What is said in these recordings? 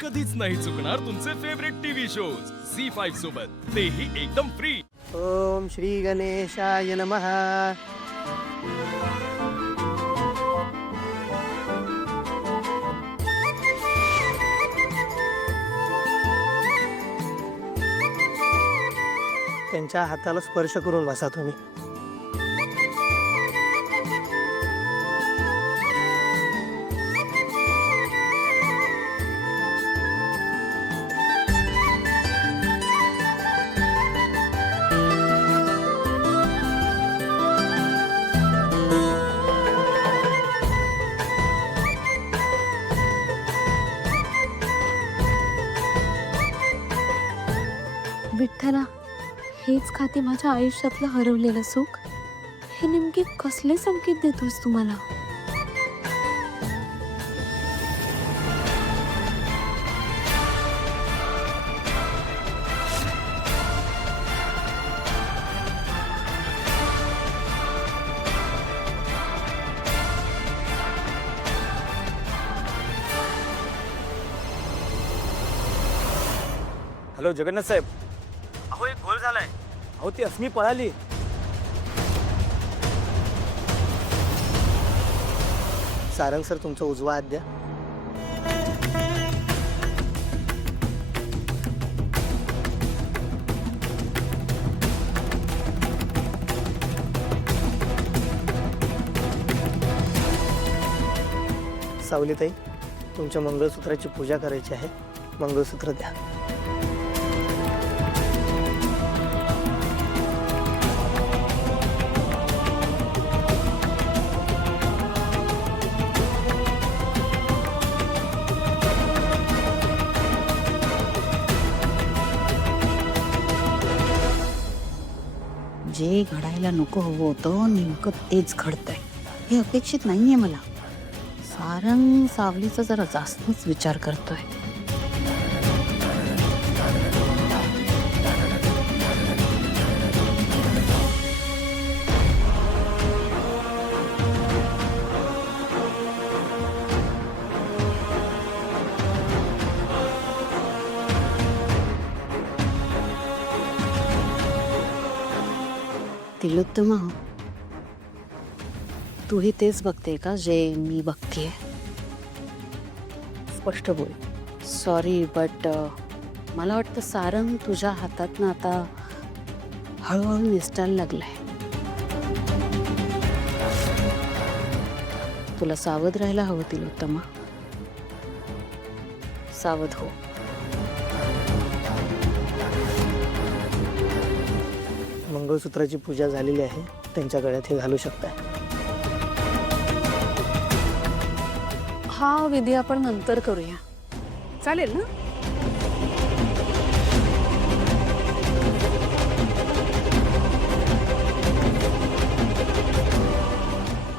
कधीच नाही चुकणार तुमचे फेवरेट टीव्ही शोज झी5 सोबत, तेही एकदम फ्री। ओम श्री गणेशाय नमः। त्यांच्या हाताला स्पर्श करून बसा तुम्ही। विठ्ठला, हेच खाते माझ्या आयुष्यातलं हरवलेलं सुख। हे नेमके कसले संकेत देतोस तू मला? हॅलो जगन्नाथ साहेब, अहो एक गोल झालाय। अहो ती अस्मी पळाली। सारंग सर, तुमचा उजवा हात द्या। सावलीताई, तुमच्या मंगळसूत्राची पूजा करायची आहे, मंगळसूत्र द्या। जे घडायला नको हवं होतं नेमकं तेच घडतंय। हे अपेक्षित नाहीये मला। सारंग सावलीचा जरा जास्तच विचार करतोय। तिलोत्तमा, तूही तेच बघते का जे मी बघतेय? स्पष्ट बोल। सॉरी, बट मला वाटतं सारंग तुझ्या हातातनं आता हळूहळू निसटायला लागलाय। तुला सावध राहायला हवं तिलोत्तमा, सावध हो। मंगळसूत्राची पूजा झालेली आहे, त्यांच्या गळ्यात हे घालू शकता। हा विधी आपण नंतर करूया, चालेल ना?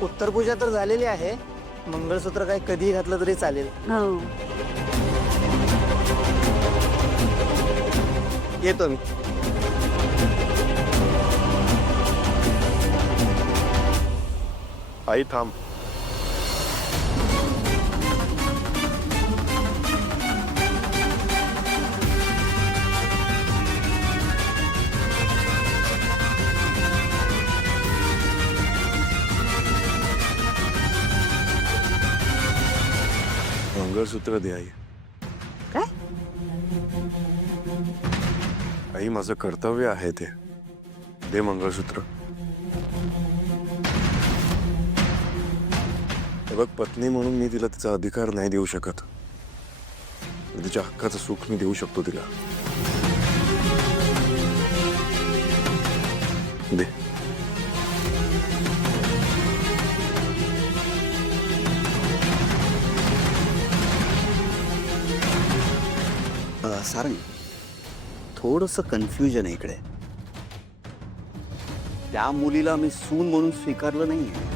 उत्तर पूजा तर झालेली आहे, मंगळसूत्र काय कधी घातलं तरी चालेल। हो। येतो मी। आई थांब। मंगळसूत्र दे आई। काय? आई, माझं कर्तव्य आहे ते। दे मंगळसूत्र। बघ, पत्नी म्हणून मी तिला तिचा अधिकार नाही देऊ शकत, तिच्या हक्काचं सुख मी देऊ शकतो तिला। दे। सारंग, थोडंसं कन्फ्युजन आहे इकडे। त्या मुलीला मी सून म्हणून स्वीकारलं नाहीये।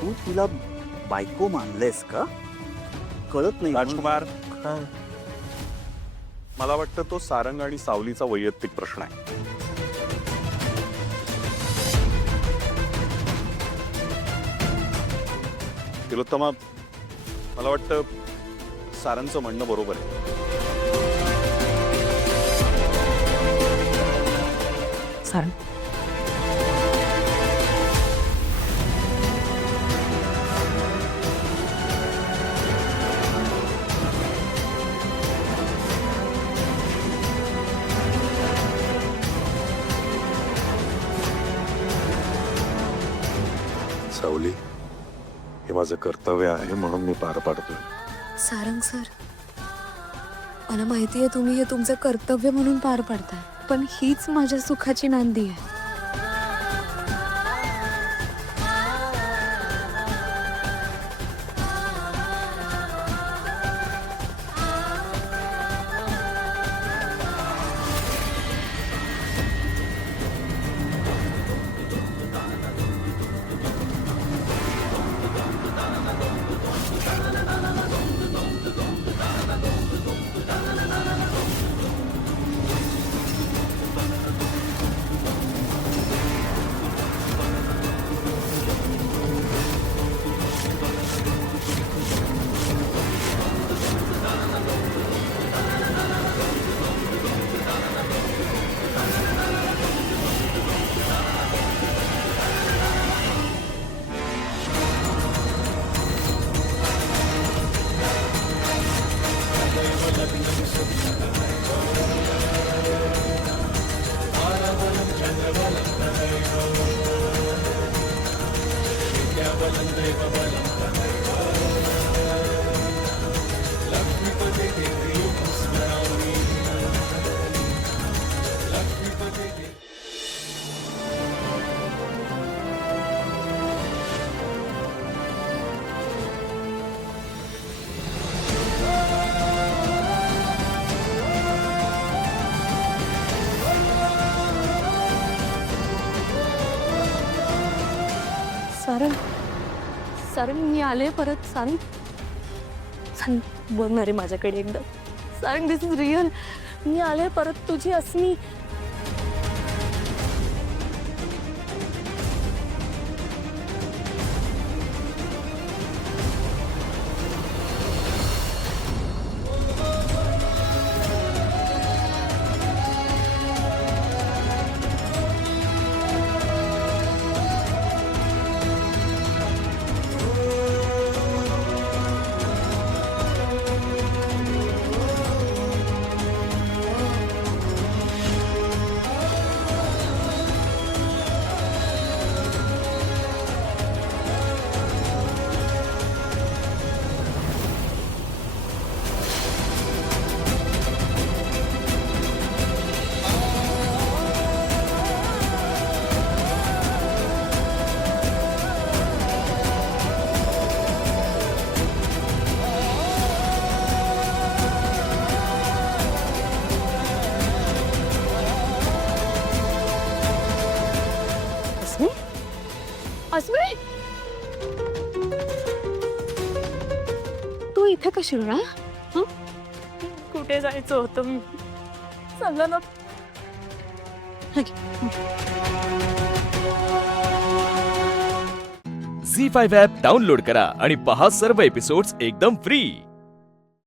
तू तिला बायको मानलेस का? कळत नाही राजकुमार, मला वाटतं तो सारंग आणि सावलीचा वैयक्तिक प्रश्न आहे। तिलोत्तमा, मला वाटतं सारंगचं म्हणणं बरोबर आहे. सारंग, सावली, हे माझं कर्तव्य आहे म्हणून मी पार पाडतोय. सारंग सर, मला माहिती आहे तुम्ही हे तुमचं कर्तव्य म्हणून पार पाडताय, पण हीच माझ्या सुखाची नांदी आहे. सारंग, सारंग मी आले परत. सारंग, सारंग बघणार आहे माझ्याकडे एकदा. सारंग, दिस इज रिअल. मी आले परत, तुझी अस्मी. अस्मी, तू इथे कशी ना? कुठे जायचं होतं? सांगा ना. झी 5 ॲप डाउनलोड करा आणि पहा सर्व एपिसोड्स एकदम फ्री.